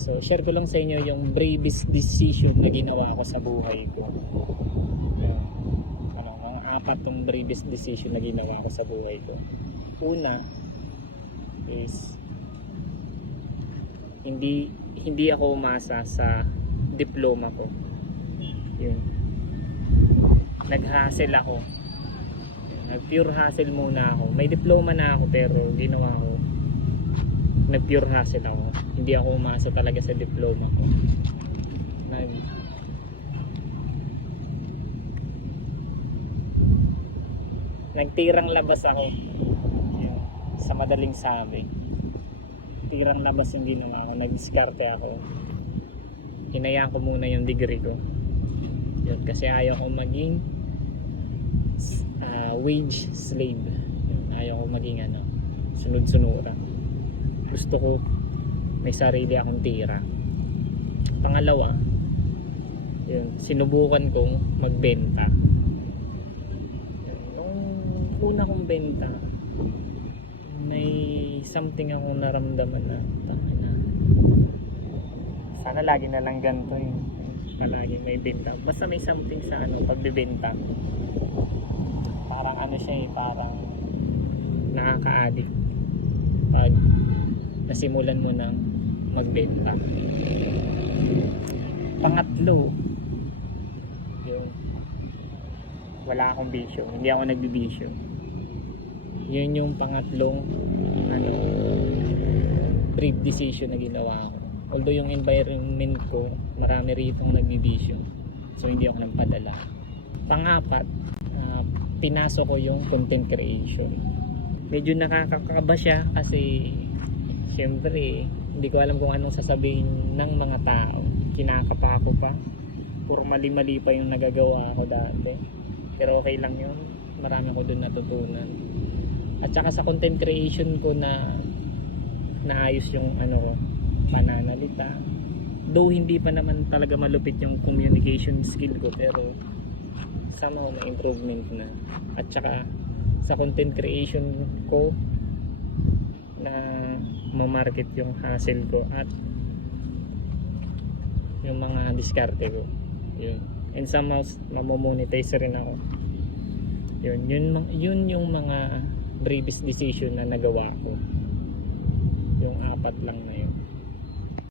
So share ko lang sa inyo yung bravest decision na ginawa ko sa buhay ko. Mga apat tong bravest decision na ginawa ko sa buhay ko. Una is hindi ako umasa sa diploma ko. Yun. Nag-hustle ako. Nag-pure hustle muna ako. May diploma na ako pero ginawa ko, nag-pure hustle ako. Hindi ako umasa talaga sa diploma ko. Nagtirang labas ako. Yun. Sa madaling sabi. Tirang labas yung ginawa ko. Nag-diskarte ako. Hinayaan ko muna yung degree ko. Yun, kasi ayaw ko maging wage slave. Yun, ayaw ko maging sunod-sunuran. Gusto ko may sarili akong tira. Pangalawa, yun, sinubukan kong magbenta. Nung una kong benta, may something akong naramdaman na sana lagi na lang ganito yung palagi may benta. Basta may something sa pagbebenta. Parang siya parang nakaka-addict pag nasimulan mo ng magbenta. Pangatlo, yung wala akong bisyo, hindi ako nagbibisyo. Yun yung pangatlong brave decision na ginawa ko. Although yung environment ko, marami ritong nagbibisyo, so hindi ako nagpadala. Pangapat, pinasok ko yung content creation. Medyo nakakakaba siya kasi syempre hindi ko alam kung anong sasabihin ng mga tao. Kinakapa ko pa, puro mali-mali pa yung nagagawa ko dati, pero okay lang yun. Marami ko dun natutunan. At saka sa content creation ko na naayos yung pananalita, though hindi pa naman talaga malupit yung communication skill ko, pero somehow na improvement na. At saka sa content creation ko na ma-market yung hustle ko at yung mga diskarte ko, yun, and somehow mamomonetize rin ako. Yun yung mga bravest decision na nagawa ko. Yung apat lang na yun.